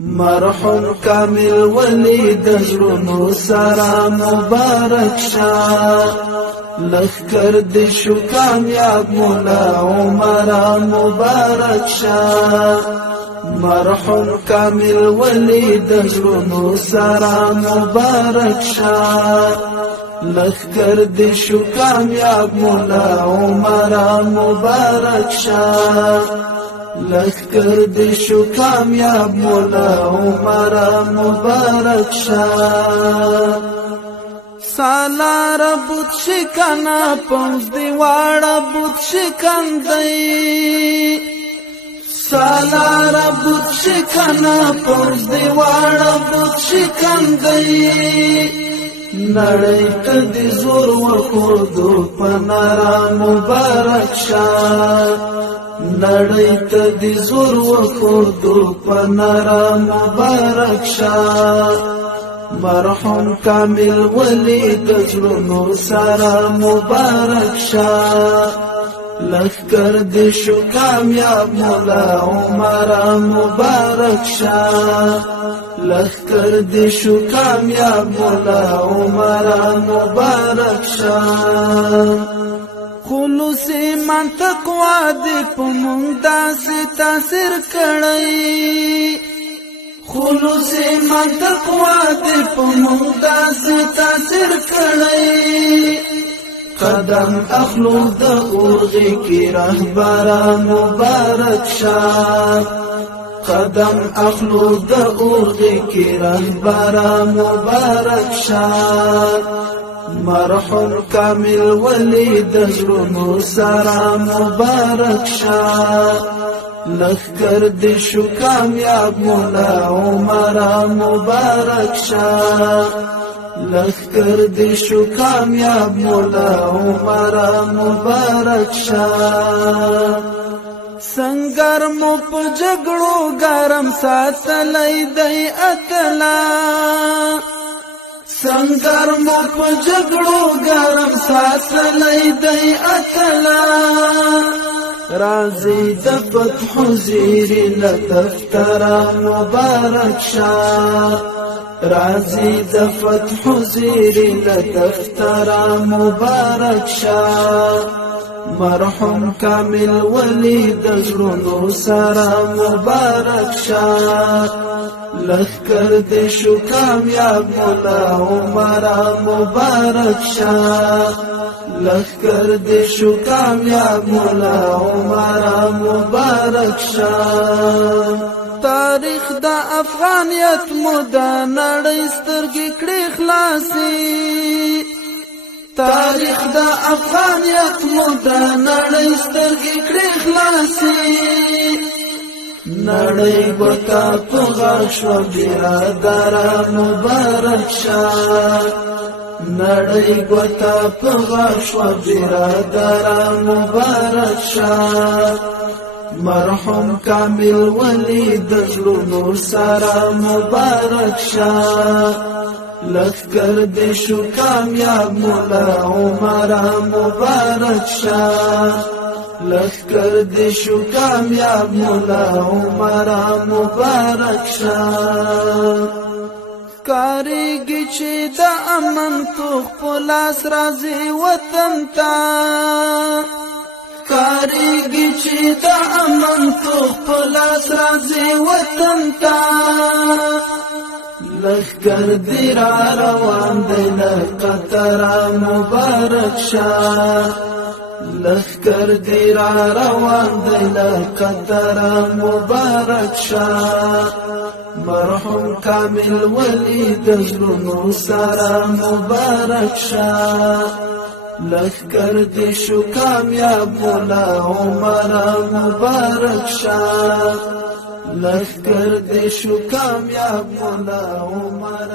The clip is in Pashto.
مرحوم کامل ولی دزرونو سارا مبارک شا لخکر دشو کامیاب مولا عمر مبارک شا مرحوم کامل ولی دزرونو سارا مبارک شا لخکر دشو کامیاب مولا عمر مبارک شا لخکر دشو کامیاب مولا عمر مبارک شا سالار بوت شکنا پوز دیوارا بوت شکن دی سالار بوت شکنا پوز دیوارا بوت شکن دی نړۍ ته د زور ورکړو پنارا مبارک شا نړۍ ته د زور وکړو پنارا مبارک شا مرحوم کامل ولی دزرونو سارا مبارک شا لخکر دشو کامیاب مولا عمر مبارک شا لخکر دشو کامیاب مولا عمر مبارک شا خلوصی منطق وادی پمونگ داسی تاثیر کڑی خلوصی منطق وادی پمونگ داسی تاثیر کڑی قدم اخلو دا اورغی کی رہبرا مبارک شا قدم اخلو دا اورغی کی رہبرا مبارک شا مرحوم کامل ولی دزرونو سارا مبارک شا لخکر دشو کامیاب مولا عمر مبارک شا لخکر دشو کامیاب مولا عمر مبارک شا سنگر مو په جګړو ګرم ساتلای دی اتلا سنگر مو په جګړو ګرم ساتلای دی اتلا رازی د فتح زیری لدفتر مبارک شا رازی د فتح زیری لدفتر مبارک شا مرحوم کامل ولی دزرونو سارا مبارک شا لخکر دشو کامیاب مولا عمر مبارک شا لخکر دشو کامیاب مولا عمر مبارک شا تاریخ دا افغانیت مودا نړۍ سترګې کړې خلاصي تاریخ دا افغانیت مودا نړۍ سترګې کړې خلاصي نړۍ ورته په غاښ شوه برادره مبارک شا نړۍ ورته په غاښ شوه برادره مبارک شا مرحوم کامل ولی دزرونو سارا مبارک شا لخکر دشو کامیاب مولا عمر مبارک شا لخکر دشو کامیاب مولا عمر مبارک شا کاریږي چې د امن توغ په لاس راځي وطن ته کاریږي چې د امن توغ په لاس راځي وطن ته لخکر دی را روان دی لقطر مبارک شا لخکر دی را روان دی لقطر مبارک شا مرحوم کامل ولی دزرونو سارا مبارک شا لخکر دشو کامیاب مولا عمر مبارک شا لخکر دشو کامیاب مولا عمر